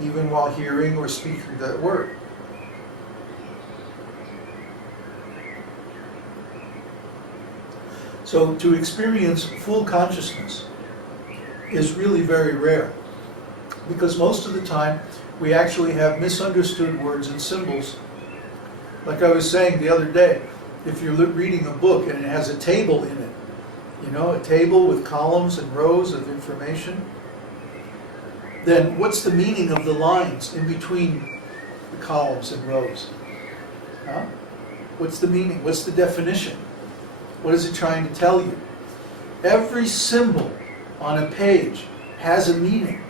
even while hearing or speaking that word. So to experience full consciousness is really very rare, because most of the time we actually have misunderstood words and symbols. Like I was saying the other day, if you're reading a book and it has a table in it, you know, a table with columns and rows of information, then what's the meaning of the lines in between the columns and rows? Huh? What's the meaning? What's the definition? What is it trying to tell you? Every symbol on a page has a meaning.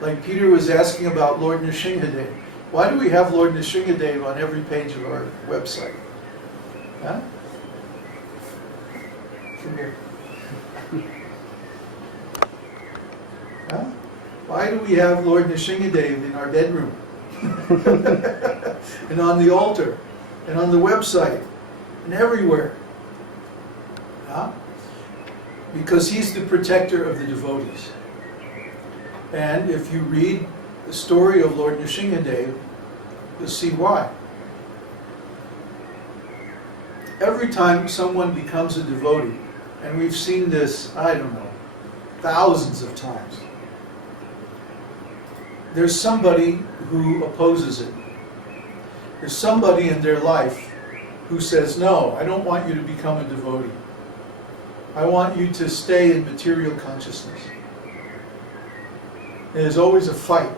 Like Peter was asking about Lord Nrsingadev. Why do we have Lord Nrsingadev on every page of our website? Huh? Come here. Huh? Why do we have Lord Nrsingadev in our bedroom? And on the altar? And on the website? And everywhere? Huh? Because he's the protector of the devotees. And if you read the story of Lord Nrsingadev, you'll see why. Every time someone becomes a devotee, and we've seen this, I don't know, thousands of times, there's somebody who opposes it. There's somebody in their life who says, no, I don't want you to become a devotee. I want you to stay in material consciousness. There's always a fight.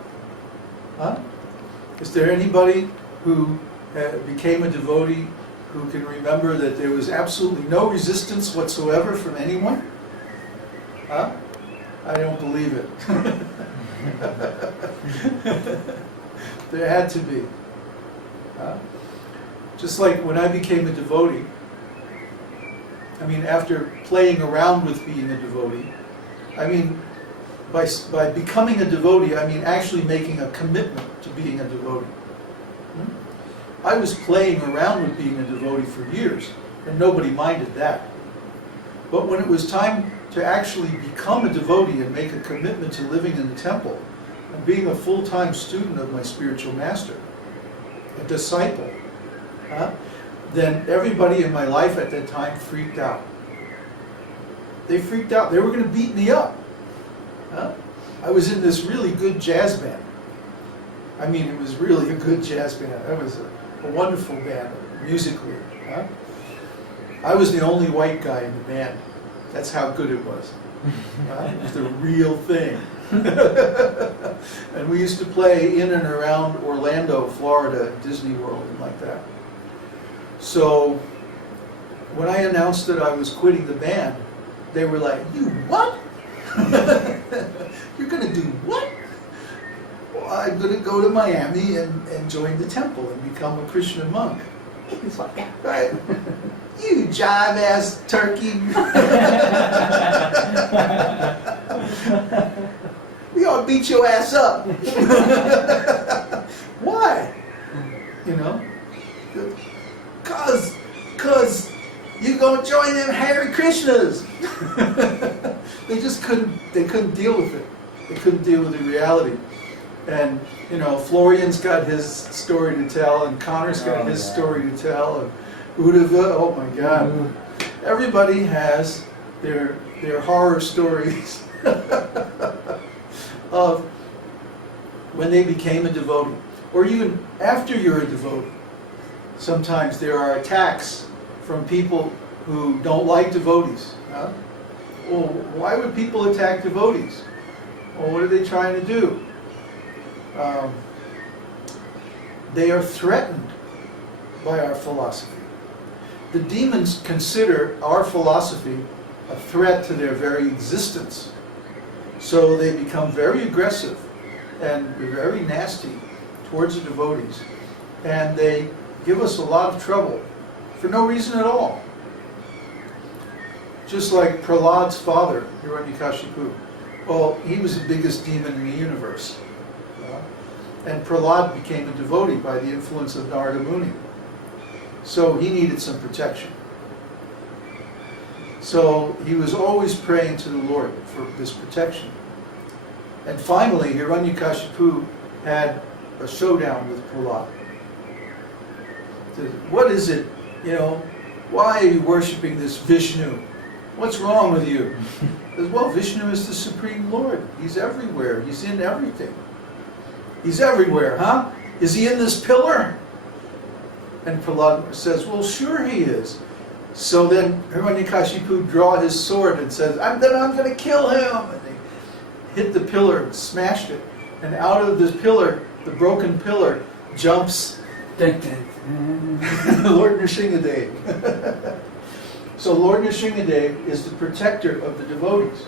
Huh? Is there anybody who became a devotee who can remember that there was absolutely no resistance whatsoever from anyone? Huh? I don't believe it. There had to be. Just like when I became a devotee, I mean, after playing around with being a devotee, I mean, by becoming a devotee, I mean actually making a commitment to being a devotee. I was playing around with being a devotee for years, and nobody minded that. But when it was time to actually become a devotee and make a commitment to living in the temple, and being a full-time student of my spiritual master, a disciple, then everybody in my life at that time freaked out. They freaked out. They were going to beat me up. I was in this really good jazz band. I mean, it was really a good jazz band. It was a wonderful band, musically. I was the only white guy in the band. That's how good it was. It was the real thing. And we used to play in and around Orlando, Florida, Disney World, and like that. So when I announced that I was quitting the band, they were like, "You what? You're going to do what?" Well, I'm going to go to Miami and join the temple and become a Christian monk. Right? You jive-ass turkey. We ought to beat your ass up. Why? You know? Cause you're going to join them Hare Krishnas. They just couldn't deal with it. They couldn't deal with the reality. And, you know, Florian's got his story to tell, and Connor's got his story to tell, and Uddhava, oh my God. Everybody has their horror stories of when they became a devotee. Or even after you're a devotee. Sometimes there are attacks from people who don't like devotees. Well, why would people attack devotees? Well, what are they trying to do? They are threatened by our philosophy. The demons consider our philosophy a threat to their very existence. So they become very aggressive and very nasty towards the devotees. And they give us a lot of trouble for no reason at all. Just like Prahlad's father, Hiranyakashipu. Well, he was the biggest demon in the universe. And Prahlad became a devotee by the influence of Narada Muni. So he needed some protection. So he was always praying to the Lord for this protection. And finally, Hiranyakashipu had a showdown with Prahlad. Said, what is it, why are you worshiping this Vishnu? What's wrong with you? He says, well, Vishnu is the Supreme Lord. He's everywhere. He's in everything. He's everywhere, huh? Is he in this pillar? And Prahlad says, well, sure he is. So then Hiranyakashipu draw his sword and says, I'm going to kill him. And he hit the pillar and smashed it. And out of this pillar, the broken pillar, jumps Lord Nrsingadev. So Lord Nrsingadev is the protector of the devotees.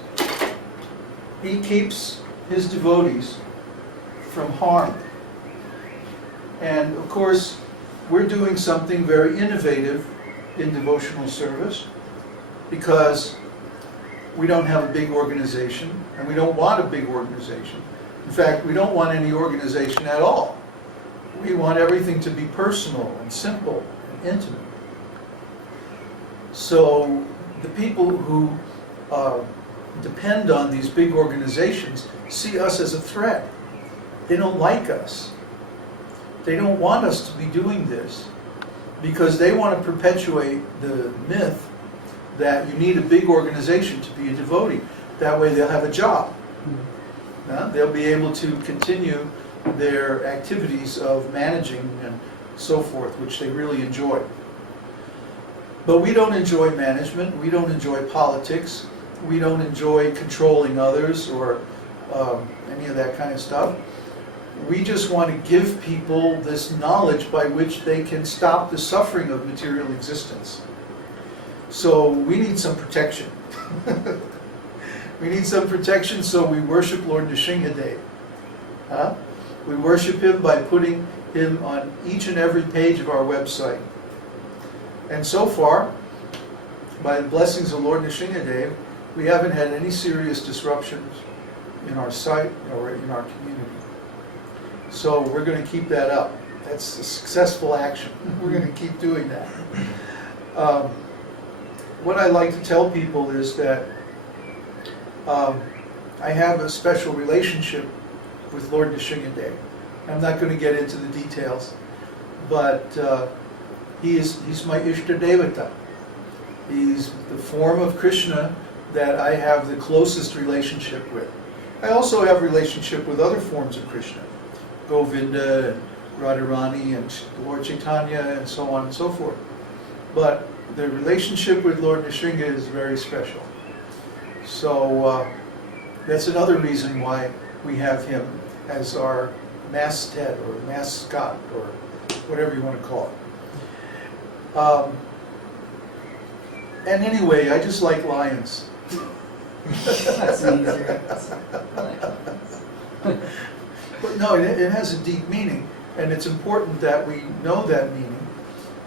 He keeps his devotees from harm. And of course, we're doing something very innovative in devotional service because we don't have a big organization and we don't want a big organization. In fact, we don't want any organization at all. We want everything to be personal and simple and intimate. So the people who depend on these big organizations see us as a threat. They don't like us. They don't want us to be doing this because they want to perpetuate the myth that you need a big organization to be a devotee. That way they'll have a job. They'll be able to continue their activities of managing and so forth, which they really enjoy. But we don't enjoy management, we don't enjoy politics, we don't enjoy controlling others or any of that kind of stuff. We just want to give people this knowledge by which they can stop the suffering of material existence. So we need some protection. We need some protection, so we worship Lord Nrsingadev. We worship him by putting him on each and every page of our website. And so far, by the blessings of Lord Nrsingadev, we haven't had any serious disruptions in our site or in our community. So we're going to keep that up. That's a successful action. We're going to keep doing that. What I like to tell people is that I have a special relationship with Lord Nrsingadev. I'm not going to get into the details, but he's my Ishta Devata. He's the form of Krishna that I have the closest relationship with. I also have relationship with other forms of Krishna, Govinda, and Radharani, and Lord Chaitanya, and so on and so forth. But the relationship with Lord Nrsinga is very special. So that's another reason why we have him as our masthead or mascot or whatever you want to call it. And anyway, I just like lions. That's easier. But no, it has a deep meaning, and it's important that we know that meaning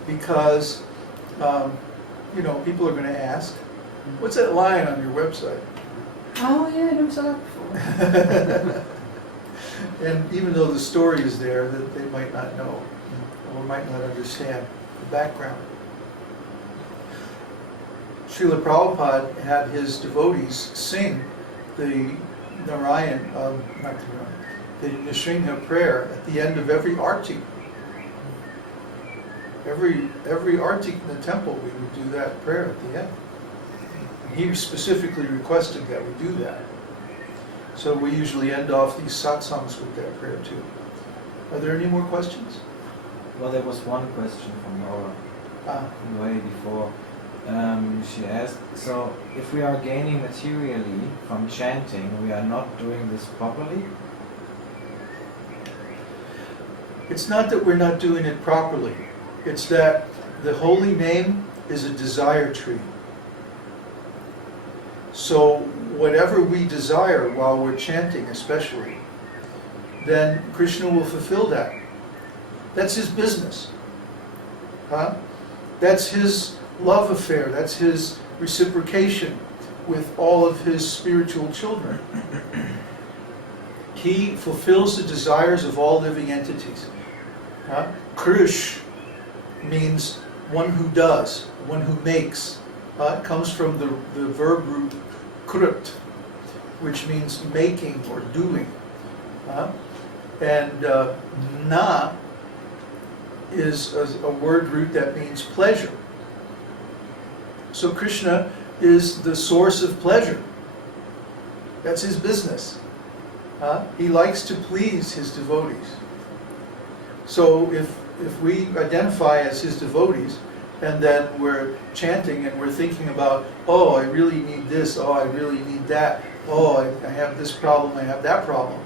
because, people are going to ask, what's that lion on your website? Oh yeah, I never saw that before. And even though the story is there, that they might not know or might not understand the background. Srila Prabhupada had his devotees sing the the Nrsinga prayer at the end of every arti. Every arti in the temple, we would do that prayer at the end. He specifically requested that we do that. So we usually end off these satsangs with that prayer too. Are there any more questions? Well, there was one question from Laura way before. She asked, so if we are gaining materially from chanting, we are not doing this properly? It's not that we're not doing it properly. It's that the holy name is a desire tree. So whatever we desire while we're chanting especially, then Krishna will fulfill that. That's his business. That's his love affair. That's his reciprocation with all of his spiritual children. He fulfills the desires of all living entities. Krish means one who does, one who makes. It comes from the verb root krut. which means making or doing. And na is a word root that means pleasure. So Krishna is the source of pleasure. That's his business. He likes to please his devotees. So if we identify as his devotees, and then we're chanting and we're thinking about, oh, I really need this, oh, I really need that, oh, I have this problem, I have that problem.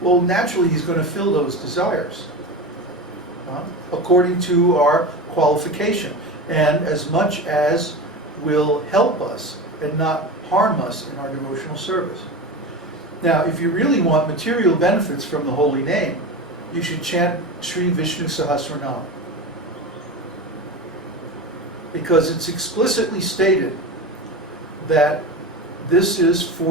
Well, naturally he's going to fill those desires according to our qualification, and as much as will help us and not harm us in our devotional service. Now, if you really want material benefits from the holy name, you should chant Sri Vishnu Sahasranam, because it's explicitly stated that this is for